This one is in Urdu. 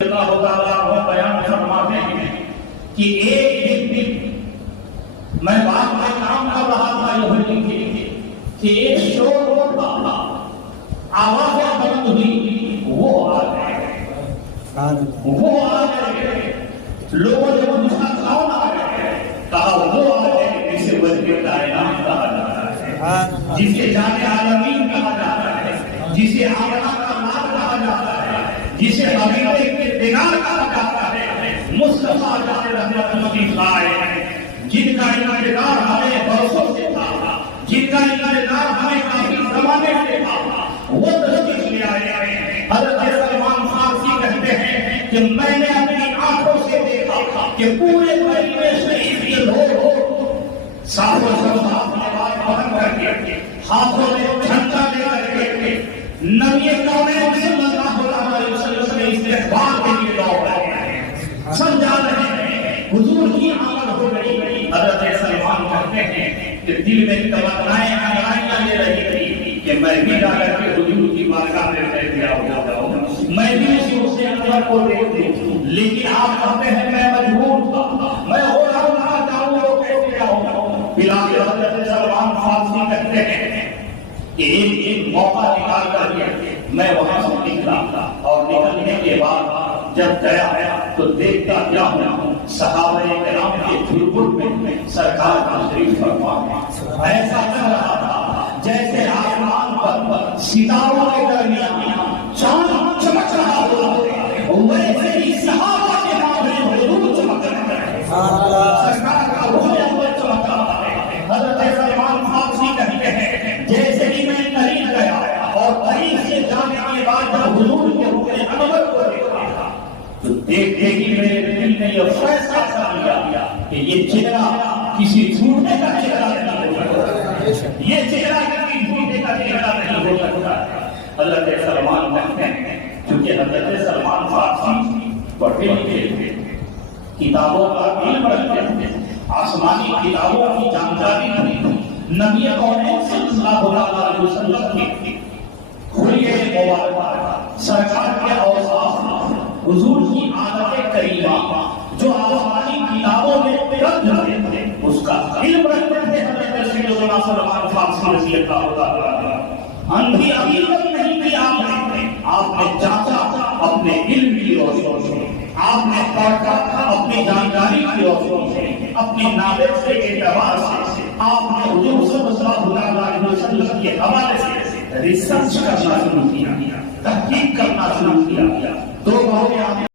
اللہ تعالیٰ وہ بیان فرماتے ہیں کہ ایک دن میں بات میں کام کر رہا تھا یہودی کے کہ ایک شور ہوا، آوازیں بند ہوئی، وہ آ گئے، لوگوں نے پوچھا کون آ گئے؟ کہا وہ آ گئے جسے وزیر کائنات کہا جاتا ہے، جسے جان عالمین کہا جاتا ہے، جسے آمنہ کا نام کہا جاتا ہے، جسے حبیب کے دینار کہا جاتا ہے، مصطفیٰ جان رحمت مصطفیٰ ہے، جن کا انتظار ہمیں برسوں سے تھا، جن کا انتظار ہمیں کافی زمانے سے تھا، وہ تشریف لے آئے ہیں۔ حضرت سلمان فارسی کہتے ہیں کہ میں نے اپنی آنکھوں سے دیکھا کہ پورے مدینے شریف کے لوگ صاف و شفاف لباس پہن کر کے، ہاتھوں میں جھنڈا لے کر کے نبی کونین صلی اللہ علیہ وسلم کے استقبال کے لیے دوڑ رہے ہیں، سمجھا رہے ہیں، حضور کی آمد ہو گئی۔ حضرت سلمان کہتے ہیں کہ دل میں تمنائیں آئیں لے رہی تھی کہ میں بھی جا کر کے حضور کی بارگاہ میں بیٹھ گیا ہو جاؤں، میں بھی شروع سے اللہ کو دیکھوں، لیکن آپ کہتے ہیں میں مجبور تھا، میں ہو رہا ہوں جاؤں وہ کیسے جاؤں؟ بلال حضرت سلمان فارسی کہتے ہیں کہ ایک موقع نکال کر کے میں وہاں سے نکلا اور نکلنے کے بعد جب گیا تو دیکھتا کیا ہوں، صحابہ کرام کے جھرمٹ میں سرکار کا تشریف فرما ہے۔ ایسا لگ رہا تھا جیسے آسمان پر ستاروں کے درمیان چاند چمک رہا ہو، ویسے ہی صحابہ کے ماتھے حضور چمک رہے ہیں، سرکار کا روح انور چمک رہا ہے۔ حضرت سلمان فارسی کہتے ہیں جیسے ہی میں قریب گیا اور قریب سے جانے کے بعد جب حضور کے روح انور کو دیکھا تو دیکھتے ہی میرے دل نے یہ فیصلہ کر لیا کہ یہ چہرہ کسی جھوٹے کا چہرہ نہیں ہو سکتا، یہ چہرہ کسی جھوٹے کا چہرہ نہیں ہو سکتا۔ حضرت سلمان کہتے ہیں کیونکہ حضرت سلمان فارسی پڑھے لکھے تھے، کتابوں کا علم رکھتے تھے، آسمانی کتابوں کی جانکاری تھی، نبی کونین صلی اللہ علیہ وسلم کی کھلیے مبارکات، سرکار کے اوصاف، حضور کی عادت کریمہ جو آسمانی کتابوں میں درج تھے، اس کا علم رکھتے تھے حضرت سیدنا سلمان فارسی رضی اللہ عنہ۔ اندھی عقیدت نہیں تھی آپ نے جانچا اپنے علم کی روشنی سے، آپ نے پڑھا اپنی جانکاری کی روشنی سے، اپنی نالج کے اعتبار سے، آپ نے حضور صلی اللہ علیہ وسلم کے حوالے سے ریسرچ کرنا شروع کیا، تحقیق کرنا شروع کیا۔ دو باتیں